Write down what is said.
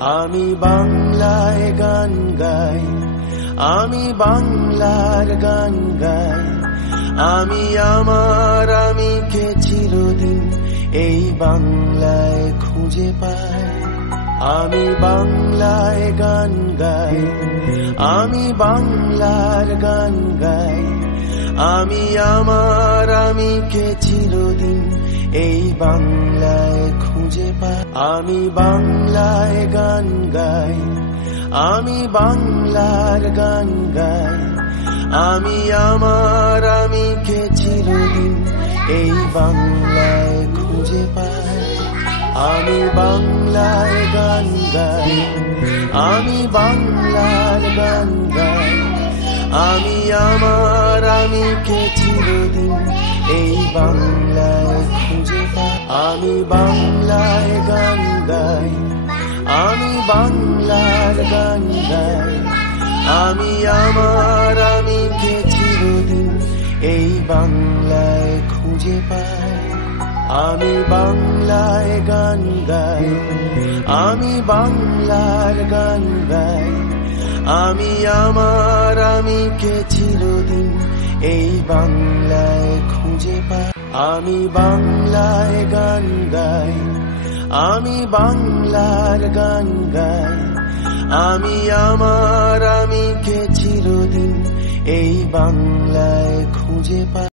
আমি বাংলায় গান গাই, আমি বাংলার গান গাই। আমি আমার আমিকে চিরদিন এই বাংলায় খুঁজে পাই। আমি বাংলায় গান গাই, আমি বাংলার গান গাই। আমি আমার আমিকে চিরদিন এই বাংলায় খুঁজে পাই। আমি বাংলায় গান গাই, আমি বাংলার গান গাই। আমি আমার আমিকে চিরদিন এই বাংলায় খুঁজে পাই। আমি বাংলায় গান গাই, আমি বাংলার গান গাই। আমি আমার আমিকে চিরদিন এই বাংলায় খুঁজে পাই। আমি বাংলায় গান গাই, আমি বাংলার গান গাই। আমি আমার আমিকে চিরদিন এই বাংলায় খুঁজে পাই। আমি বাংলায় গান গাই, আমি বাংলার গান গাই। আমি আমার আমিকে চিরদিন এই বাংলায় খুঁজে পাই। আমি বাংলায় গান গাই, আমি বাংলার গান গাই। আমি আমার আমিকে চিরদিন এই বাংলায় খুঁজে পাই।